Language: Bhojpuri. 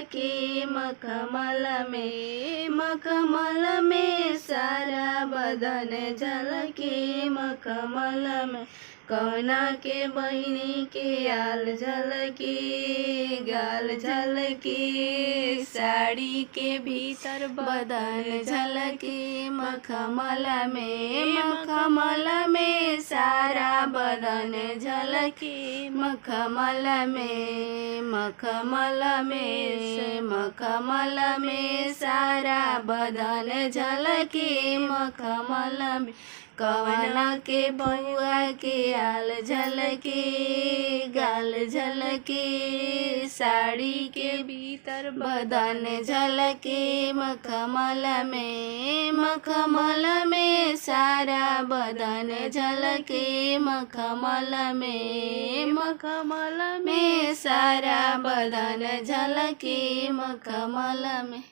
झलके मखमल में सारा बदन झलके मखमल में। कौना के बहिनी के आल झलके गाल झलके साड़ी के भीतर बदन झलके मखमल में सारा बदन झलके मखमल में सारा बदन झलके मखमल में। कवना के बउआ के आल झलके गाल झलके साड़ी के भीतर बदन झलके मखमल में सारा बदन झलके मखमल में सारा बदन झलके मखमल में।